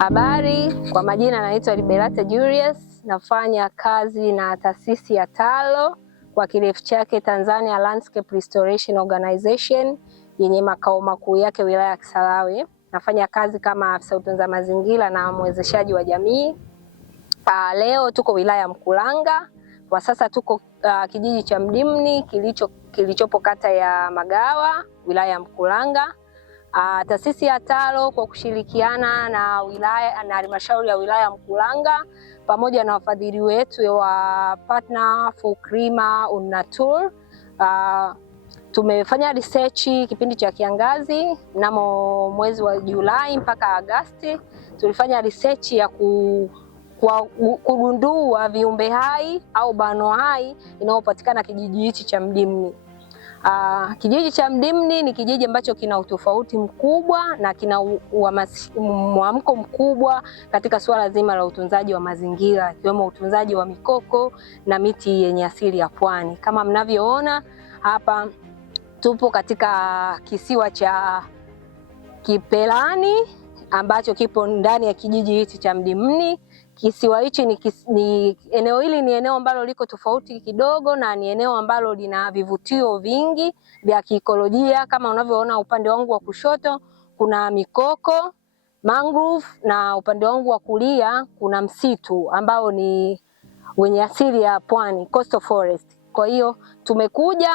Habari, kwa majina naitwa Liberata Julius, nafanya kazi na taasisi ya TALO kwa kirefu chake Tanzania Landscape Restoration Organization yenye makao makuu yake wilaya ya Kisarawe. Nafanya kazi kama afisa utunza mazingira na mwezeshaji wa jamii. Leo tuko wilaya ya Mkuranga. Kwa sasa tuko kijiji cha Mdimni kilichopo kata ya Magawa, wilaya ya Mkuranga. Taasisi ya TALO kwa kushirikiana na wilaya na halmashauri ya wilaya ya Mkuranga pamoja na wafadhili wetu wa Partner for Klima UNATUR, tumefanya research kipindi cha kiangazi mnamo mwezi wa Julai mpaka Agosti. Tulifanya research ya kugundua viumbe hai au bano hai inayopatikana kijiji hichi cha Mdimni. Kijiji cha Mdimni ni kijiji ambacho kina utofauti mkubwa na kina mwamko mkubwa katika suala zima la utunzaji wa mazingira, ikiwemo utunzaji wa mikoko na miti yenye asili ya pwani. Kama mnavyoona hapa, tupo katika kisiwa cha Kipelani ambacho kipo ndani ya kijiji hichi cha Mdimni. Kisiwa hichi eneo hili ni eneo ambalo liko tofauti kidogo na ni eneo ambalo lina vivutio vingi vya kiikolojia. Kama unavyoona upande wangu wa kushoto kuna mikoko, mangrove, na upande wangu wa kulia kuna msitu ambao ni wenye asili ya pwani, coastal forest. Kwa hiyo tumekuja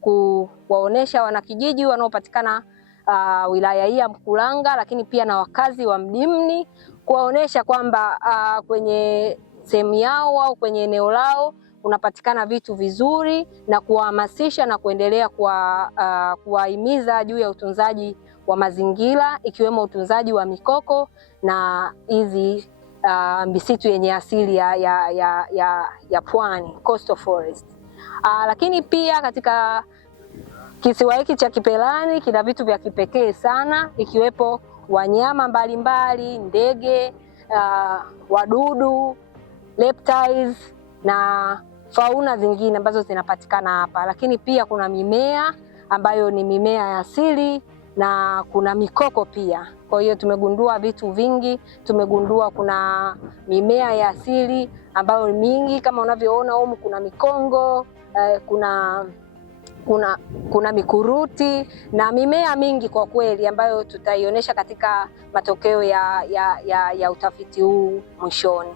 kuwaonesha wanakijiji wanaopatikana wilaya hii ya Mkuranga, lakini pia na wakazi wa Mdimni, kuwaonesha kwamba kwenye sehemu yao au kwenye eneo lao kunapatikana vitu vizuri na kuwahamasisha na kuendelea kuwahimiza juu ya utunzaji wa mazingira, ikiwemo utunzaji wa mikoko na hizi misitu yenye asili ya pwani, coastal forest. Lakini pia katika kisiwa hiki cha Kipelani kina vitu vya kipekee sana, ikiwepo wanyama mbalimbali, ndege, wadudu, reptiles na fauna zingine ambazo zinapatikana hapa. Lakini pia kuna mimea ambayo ni mimea ya asili na kuna mikoko pia. Kwa hiyo tumegundua vitu vingi, tumegundua kuna mimea ya asili ambayo ni mingi, kama unavyoona humu kuna mikongo, kuna mikuruti na mimea mingi kwa kweli, ambayo tutaionyesha katika matokeo ya utafiti huu mwishoni.